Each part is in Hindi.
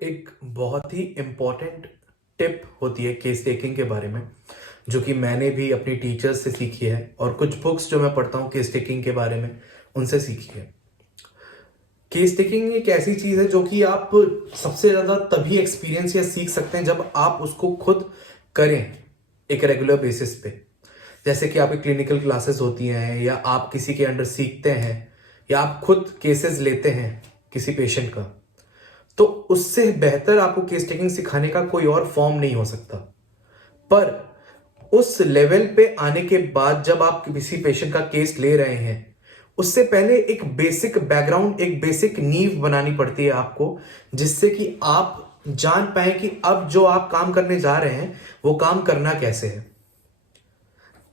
एक बहुत ही इम्पॉर्टेंट टिप होती है केस टेकिंग के बारे में, जो कि मैंने भी अपनी टीचर्स से सीखी है और कुछ बुक्स जो मैं पढ़ता हूँ केस टेकिंग के बारे में उनसे सीखी है। केस टेकिंग एक ऐसी चीज है जो कि आप सबसे ज्यादा तभी एक्सपीरियंस या सीख सकते हैं जब आप उसको खुद करें एक रेगुलर बेसिस पे। जैसे कि आपकी क्लिनिकल क्लासेस होती हैं या आप किसी के अंडर सीखते हैं या आप खुद केसेस लेते हैं किसी पेशेंट का, तो उससे बेहतर आपको केस टेकिंग सिखाने का कोई और फॉर्म नहीं हो सकता। पर उस लेवल पे आने के बाद जब आप किसी पेशेंट का केस ले रहे हैं, उससे पहले एक बेसिक बैकग्राउंड, एक बेसिक नींव बनानी पड़ती है आपको, जिससे कि आप जान पाए कि अब जो आप काम करने जा रहे हैं वो काम करना कैसे है।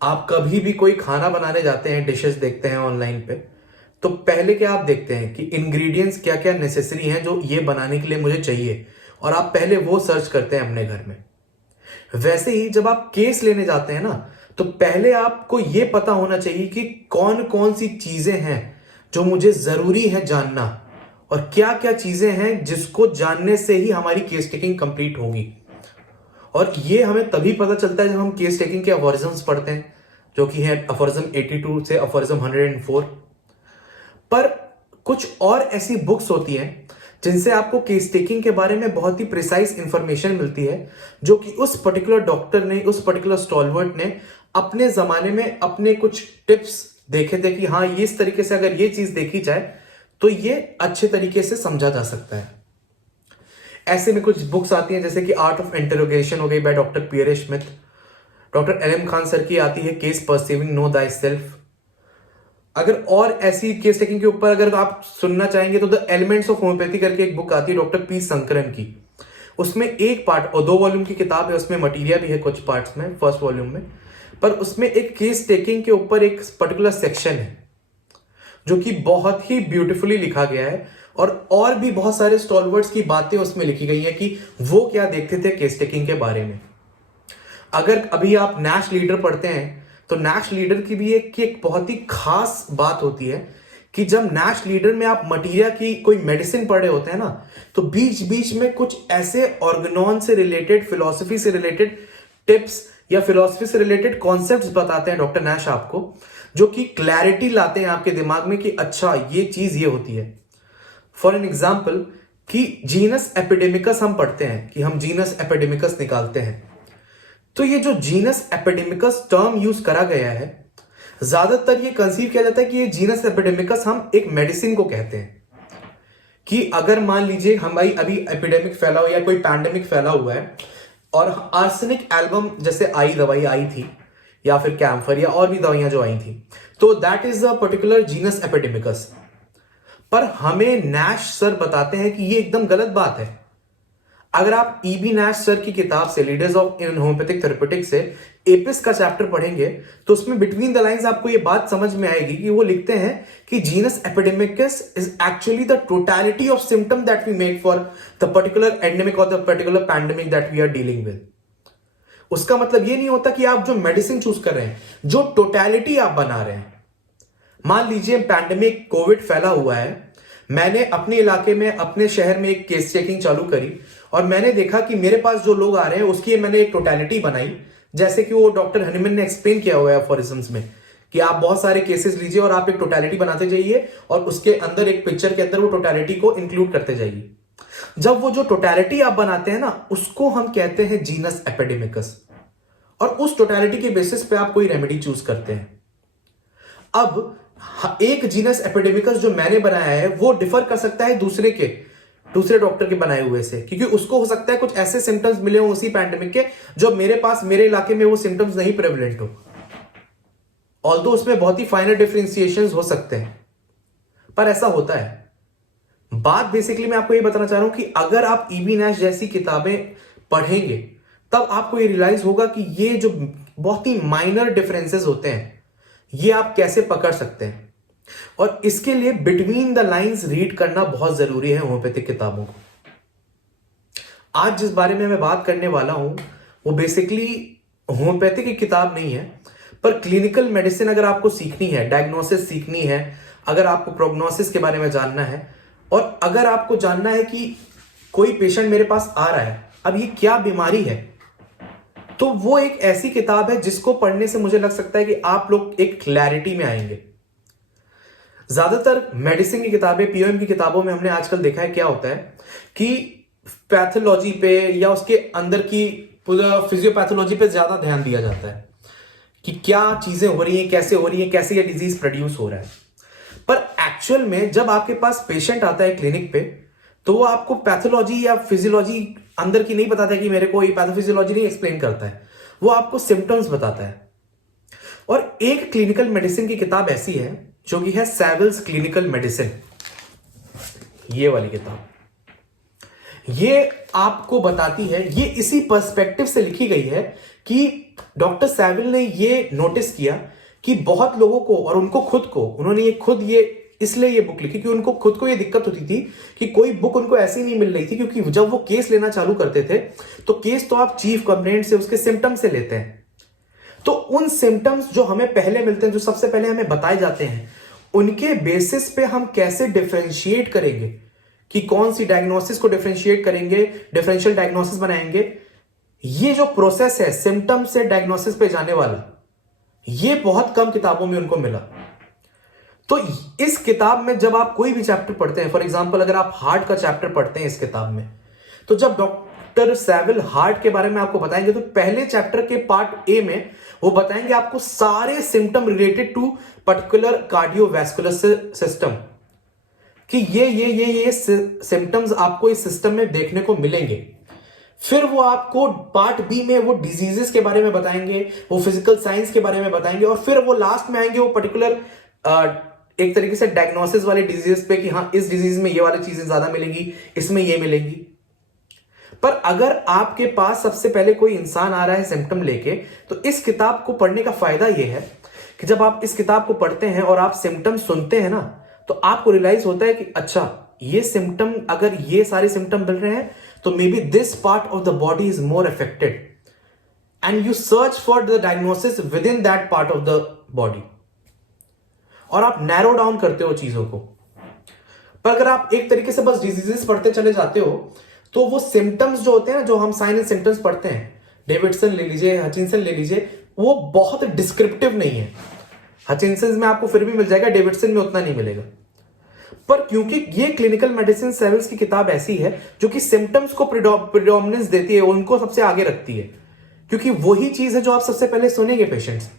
आप कभी भी कोई खाना बनाने जाते हैं, डिशेस देखते हैं ऑनलाइन पे, तो पहले क्या आप देखते हैं कि इंग्रेडिएंट्स क्या क्या नेसेसरी हैं जो ये बनाने के लिए मुझे चाहिए, और आप पहले वो सर्च करते हैं अपने घर में। वैसे ही जब आप केस लेने जाते हैं ना, तो पहले आपको ये पता होना चाहिए कि कौन कौन सी चीजें हैं जो मुझे जरूरी है जानना, और क्या क्या चीजें हैं जिसको जानने से ही हमारी केस टेकिंग कंप्लीट होगी। और ये हमें तभी पता चलता है जब हम केस टेकिंग के अफॉरिजम्स पढ़ते हैं, जो कि है अफॉरिजम 82 से अफॉरिजम 104। पर कुछ और ऐसी बुक्स होती हैं जिनसे आपको केस टेकिंग के बारे में बहुत ही प्रिसाइज इंफॉर्मेशन मिलती है, जो कि उस पर्टिकुलर डॉक्टर ने, उस पर्टिकुलर स्टॉलवर्ट ने अपने जमाने में अपने कुछ टिप्स देखे थे कि हाँ, ये इस तरीके से अगर ये चीज देखी जाए तो ये अच्छे तरीके से समझा जा सकता है। ऐसे में कुछ बुक्स आती हैं जैसे कि आर्ट ऑफ इंटरोगेशन हो गई by doctor peer Smith. Doctor LM. Khan sir की आती है case perceiving no thy self. अगर और ऐसी केस टेकिंग के ऊपर अगर आप सुनना चाहेंगे तो द एलिमेंट्स ऑफ होम्योपैथी करके एक बुक आती है डॉक्टर पी शंकरन की। उसमें एक पार्ट, और 2 वॉल्यूम की किताब है, उसमें मटीरियल भी है कुछ पार्ट्स में फर्स्ट वॉल्यूम में, पर उसमें एक केस टेकिंग के ऊपर एक पर्टिकुलर सेक्शन है जो कि बहुत ही ब्यूटीफुली लिखा गया है, और भी बहुत सारे स्टॉलवर्ड्स की बातें उसमें लिखी गई हैं कि वो क्या देखते थे केस टेकिंग के बारे में। अगर अभी आप नैश लीडर पढ़ते हैं तो नैश लीडर की भी एक बहुत ही खास बात होती है कि जब नैश लीडर में आप मटीरिया की कोई मेडिसिन पढ़ रहे होते हैं ना, तो बीच बीच में कुछ ऐसे ऑर्गेनॉन से रिलेटेड, फिलॉसफी से रिलेटेड टिप्स या फिलॉसफी से रिलेटेड कॉन्सेप्ट्स बताते हैं डॉक्टर नैश आपको, जो कि क्लैरिटी लाते हैं आपके दिमाग में कि अच्छा ये चीज ये होती है। फॉर एन एग्जाम्पल, कि जीनस एपिडेमिकस हम पढ़ते हैं कि हम जीनस एपिडेमिकस निकालते हैं, तो ये जो जीनस एपिडेमिकस टर्म यूज करा गया है, ज्यादातर ये कंसीव किया जाता है कि ये जीनस एपिडेमिकस हम एक मेडिसिन को कहते हैं। कि अगर मान लीजिए हमारी अभी एपिडेमिक फैला हुआ या कोई पैंडेमिक फैला हुआ है, और आर्सेनिक एल्बम जैसे दवाई आई थी, या फिर कैम्फर या और भी दवाइयां जो आई थी, तो that is a particular genus epidemicus. पर हमें नैश सर बताते हैं कि ये एकदम गलत बात है। अगर आप ईबी नैश सर की किताब से, leaders of in homeopathic therapeutics से एपिस का चैप्टर पढ़ेंगे, तो उसमें बिटवीन द लाइंस आपको ये बात समझ में आएगी कि वो लिखते हैं कि genus epidemicus is actually the totality of symptom that we make for the particular endemic और the particular pandemic that we are dealing with. उसका मतलब ये नहीं होता कि आप जो मेडिसिन चूज कर रहे हैं, जो टोटलिटी आप बना रहे हैं। मान लीजिए पैंडेमिक कोविड फैला हुआ है, मैंने अपने इलाके में, अपने शहर में एक केस चेकिंग चालू करी, और मैंने देखा कि मेरे पास जो लोग आ रहे हैं उसकी मैंने एक टोटलिटी बनाई, जैसे कि वो डॉक्टर हनीमन ने एक्सप्लेन किया हुआ है अफॉरिजम्स में, कि आप बहुत सारे केसेस लीजिए और आप एक टोटलिटी बनाते जाइए, और उसके अंदर एक पिक्चर के अंदर वो टोटलिटी को इंक्लूड करते जाइए। जब वो जो टोटलिटी आप बनाते हैं ना, उसको हम कहते हैं जीनस एपिडेमिकस, और उस टोटलिटी के बेसिस पे आप कोई रेमेडी चूज करते हैं। अब एक जीनस एपिडेमिकस जो मैंने बनाया है वो डिफर कर सकता है दूसरे डॉक्टर के बनाए हुए से, क्योंकि उसको हो सकता है कुछ ऐसे सिम्टम्स मिले हो उसी पैंडेमिक के जो मेरे पास, मेरे इलाके में वो सिम्टम्स नहीं प्रेवलेंट हो। ऑल्दो उसमें बहुत ही फाइनर डिफरेंशिएशंस हो सकते हैं, पर ऐसा होता है। बात बेसिकली मैं आपको ये बताना चाह रहा हूं कि अगर आप ईबी नैश जैसी किताबें पढ़ेंगे, तब आपको ये रियलाइज होगा कि ये जो बहुत ही माइनर डिफरेंसेस होते हैं, ये आप कैसे पकड़ सकते हैं। और इसके लिए बिटवीन द लाइंस रीड करना बहुत जरूरी है होम्योपैथिक किताबों को। आज जिस बारे में मैं बात करने वाला हूं वो बेसिकली होम्योपैथिक की किताब नहीं है, पर क्लिनिकल मेडिसिन अगर आपको सीखनी है, डायग्नोसिस सीखनी है, अगर आपको प्रोग्नोसिस के बारे में जानना है, और अगर आपको जानना है कि कोई पेशेंट मेरे पास आ रहा है, अब ये क्या बीमारी है, तो वो एक ऐसी किताब है जिसको पढ़ने से मुझे लग सकता है कि आप लोग एक क्लैरिटी में आएंगे। ज्यादातर मेडिसिन की किताबें, पीओएम की किताबों में हमने आजकल देखा है क्या होता है कि पैथोलॉजी पे या उसके अंदर की पूरा फिजियोपैथोलॉजी पे ज्यादा ध्यान दिया जाता है कि क्या चीजें हो रही हैं, कैसे हो रही हैं, कैसे ये डिजीज प्रोड्यूस हो रहा है। पर एक्चुअल में जब आपके पास पेशेंट आता है क्लिनिक पे, तो वो आपको पैथोलॉजी या फिजियोलॉजी अंदर की नहीं बताता है कि मेरे को ये पैथोफिजियोलॉजी नहीं एक्सप्लेन करता है, वो आपको सिम्टम्स बताता है। और एक क्लिनिकल मेडिसिन की किताब ऐसी है जो कि है सैविल्स क्लिनिकल मेडिसिन, ये वाली किताब। ये आपको बताती है, ये इसी पर्सपेक्टिव से लिखी गई है कि डॉक्टर सैविल ने ये नोटिस किया कि बहुत लोगों को और उनको खुद को, उन्होंने ये इसलिए ये बुक लिखी कि उनको खुद को ये दिक्कत होती थी कि कोई बुक उनको ऐसी नहीं मिल रही थी, क्योंकि जब वो केस लेना चालू करते थे तो केस तो आप चीफ कंप्लेंट से, उसके सिम्टम्स से लेते हैं। तो उन सिम्टम्स जो हमें पहले मिलते हैं, जो सबसे पहले हमें बताए जाते हैं, उनके बेसिस पे हम कैसे डिफरेंशिएट करेंगे कि कौन सी डायग्नोसिस को डिफरेंशिएट करेंगे, डिफरेंशियल डायग्नोसिस बनाएंगे। ये जो प्रोसेस है सिम्टम से डायग्नोसिस पे जाने वाला, ये बहुत कम किताबों में उनको मिला। तो इस किताब में जब आप कोई भी चैप्टर पढ़ते हैं, फॉर एग्जांपल अगर आप हार्ट का चैप्टर पढ़ते हैं इस किताब में, तो जब डॉक्टर सैविल हार्ट के बारे में आपको बताएंगे तो पहले चैप्टर के पार्ट ए में वो बताएंगे आपको सारे symptom related to particular cardiovascular system, कि ये सिम्टम्स आपको इस सिस्टम में देखने को मिलेंगे। फिर वो आपको पार्ट बी में वो डिजीजेस के बारे में बताएंगे, वो फिजिकल साइंस के बारे में बताएंगे, और फिर वो लास्ट में आएंगे वो पर्टिकुलर एक तरीके से डायग्नोसिस वाले डिजीज पे कि हाँ इस डिजीज में ये वाली चीजें ज्यादा मिलेंगी, इसमें ये मिलेंगी। पर अगर आपके पास सबसे पहले कोई इंसान आ रहा है सिम्टम लेके, तो इस किताब को पढ़ने का फायदा यह है कि जब आप इस किताब को पढ़ते हैं और आप सिम्टम सुनते हैं ना, तो आपको रियलाइज होता है कि अच्छा ये सिम्टम, अगर ये सारे सिम्टम मिल रहे हैं तो may be this part of the body is more affected, and you search for the diagnosis with in that part of the body, और आप नैरो डाउन करते हो चीजों को। पर अगर आप एक तरीके से बस डिजीजेस पढ़ते चले जाते हो, तो वो सिम्टम्स जो होते हैं ना, जो हम साइन एंड सिम्टम्स पढ़ते हैं, डेविडसन ले लीजिए, हचिंसन ले लीजिए, वो बहुत डिस्क्रिप्टिव नहीं है। हचिंसन में आपको फिर भी मिल जाएगा, डेविडसन में उतना नहीं मिलेगा। पर क्योंकि ये क्लिनिकल मेडिसिन सैविल्स की किताब ऐसी है जो कि सिम्टम्स को प्रिडोमिनेंस देती है, उनको सबसे आगे रखती है, क्योंकि वही चीज है जो आप सबसे पहले सुनेंगे पेशेंट्स,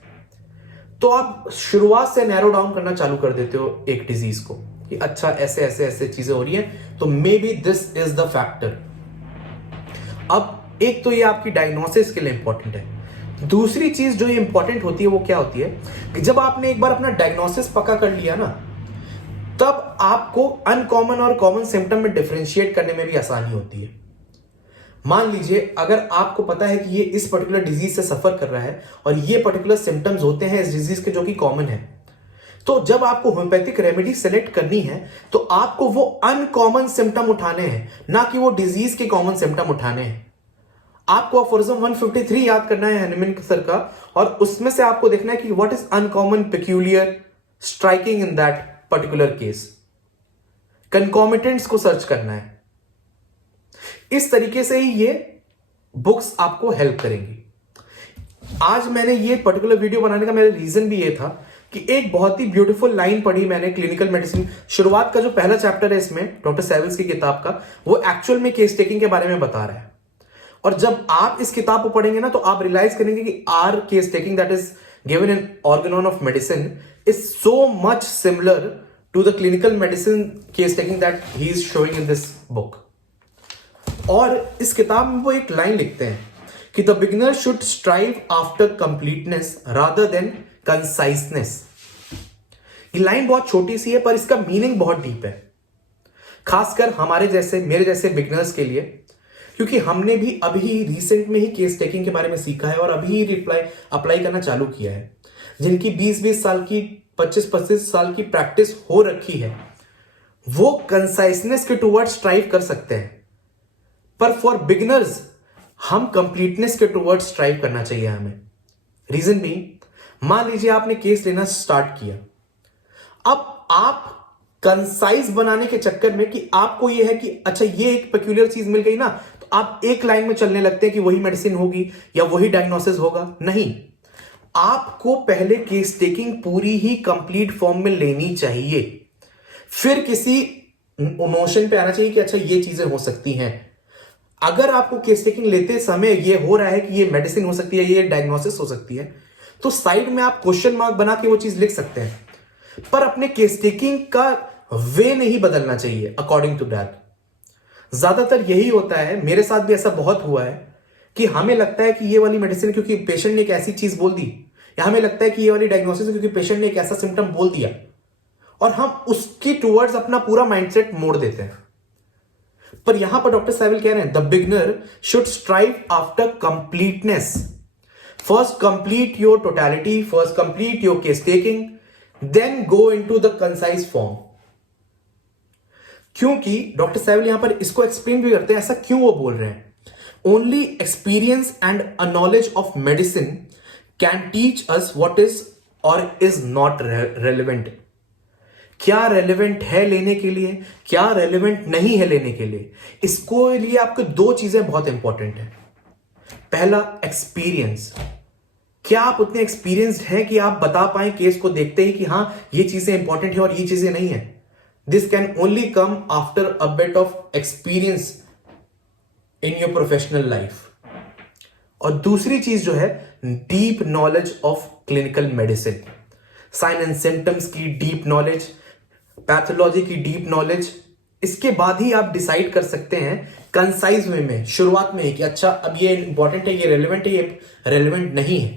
तो आप शुरुआत से नैरो डाउन करना चालू कर देते हो एक डिजीज को कि अच्छा ऐसे ऐसे ऐसे चीजें हो रही हैं, तो may be this is the factor. अब एक तो ये आपकी डायग्नोसिस के लिए इंपॉर्टेंट है। दूसरी चीज जो ये इंपॉर्टेंट होती है वो क्या होती है कि जब आपने एक बार अपना डायग्नोसिस पक्का कर लिया ना, तब आपको अनकॉमन और कॉमन सिम्टम में डिफरेंशिएट करने में भी आसानी होती है। मान लीजिए अगर आपको पता है कि ये इस पर्टिकुलर डिजीज से सफर कर रहा है और ये पर्टिकुलर सिम्टम्स होते हैं इस डिजीज के जो कि कॉमन है, तो जब आपको होम्योपैथिक रेमेडी सेलेक्ट करनी है तो आपको वो अनकॉमन सिम्टम उठाने हैं, ना कि वो डिजीज के कॉमन सिम्टम उठाने हैं। आपको अफोरिज्म 153 याद करना है हैनिमैन सर का, और उसमें से आपको देखना है कि what is uncommon, peculiar, striking in that particular case. Concomitants को सर्च करना है। इस तरीके से ही ये बुक्स आपको हेल्प करेंगी। आज मैंने ये पर्टिकुलर वीडियो बनाने का मेरा रीजन भी ये था कि एक बहुत ही ब्यूटीफुल लाइन पढ़ी मैंने क्लिनिकल मेडिसिन, शुरुआत का जो पहला चैप्टर है इसमें डॉक्टर सैविल्स की किताब का, वो एक्चुअल में केस टेकिंग के बारे में बता रहा है। और जब आप इस किताब को पढ़ेंगे ना, तो आप रियलाइज करेंगे कि our case taking that is given in Organon of medicine is so much similar to the clinical medicine case taking that he is showing in this book. और इस किताब में वो एक लाइन लिखते हैं कि the beginner should strive after completeness rather than conciseness. ये लाइन बहुत छोटी सी है पर इसका मीनिंग बहुत डीप है, खासकर हमारे जैसे, मेरे जैसे बिगिनर्स के लिए, क्योंकि हमने भी अभी रिसेंट में ही केस टेकिंग के बारे में सीखा है और अभी अप्लाई करना चालू किया है। जिनकी 20-20 साल की, 25-25 साल की प्रैक्टिस हो रखी है, वो कंसाइसनेस के टुवर्ड्स स्ट्राइव कर सकते हैं, पर फॉर बिगिनर्स हम कंप्लीटनेस के टुवर्ड्स स्ट्राइव करना चाहिए हमें। रीजन भी, मान लीजिए आपने केस लेना स्टार्ट किया, अब आप कंसाइज बनाने के चक्कर में कि आपको ये है कि अच्छा ये एक पेक्यूलियर चीज मिल गई ना, तो आप एक लाइन में चलने लगते हैं कि वही मेडिसिन होगी या वही डायग्नोसिस होगा। नहीं, आपको पहले केस टेकिंग पूरी ही कंप्लीट फॉर्म में लेनी चाहिए, फिर किसी नोशन पे आना चाहिए कि अच्छा ये चीजें हो सकती हैं। अगर आपको केस टेकिंग लेते समय ये हो रहा है कि ये मेडिसिन हो सकती है, ये डायग्नोसिस हो सकती है, तो साइड में आप क्वेश्चन मार्क बना के वो चीज लिख सकते हैं, पर अपने केस टेकिंग का वे नहीं बदलना चाहिए अकॉर्डिंग टू दैट। ज्यादातर यही होता है, मेरे साथ भी ऐसा बहुत हुआ है कि हमें लगता है कि ये वाली मेडिसिन क्योंकि पेशेंट ने एक ऐसी चीज बोल दी, या हमें लगता है कि ये वाली डायग्नोसिस क्योंकि पेशेंट ने एक ऐसा सिम्टम बोल दिया, और हम उसकी टुवर्ड्स अपना पूरा माइंडसेट मोड़ देते हैं। पर यहां पर डॉक्टर साइविल कह रहे हैं the beginner should strive after completeness. First complete your totality, first complete your case taking, then go into the concise form. क्योंकि डॉक्टर साइविल यहां पर इसको एक्सप्लेन भी करते हैं ऐसा क्यों वो बोल रहे हैं। Only experience and a knowledge of medicine can teach us what is और इज नॉट रेलिवेंट। क्या रेलिवेंट है लेने के लिए, क्या रेलिवेंट नहीं है लेने के लिए, इसको लिए आपको दो चीजें बहुत इंपॉर्टेंट है। पहला, एक्सपीरियंस। क्या आप उतने एक्सपीरियंस्ड हैं कि आप बता पाए केस को देखते ही कि हां ये चीजें इंपॉर्टेंट है और ये चीजें नहीं है। This can only come after a bit of experience in your professional life. और दूसरी चीज जो है, deep knowledge of clinical medicine, sign and symptoms की डीप नॉलेज, पैथोलॉजी की डीप नॉलेज। इसके बाद ही आप डिसाइड कर सकते हैं कंसाइज वे में, शुरुआत में ही, कि अच्छा अब ये इंपॉर्टेंट है, ये रेलेवेंट है, ये रेलेवेंट नहीं है।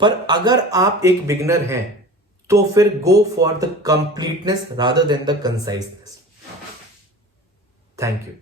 पर अगर आप एक बिगनर हैं तो फिर go for the completeness rather then the conciseness. Thank you.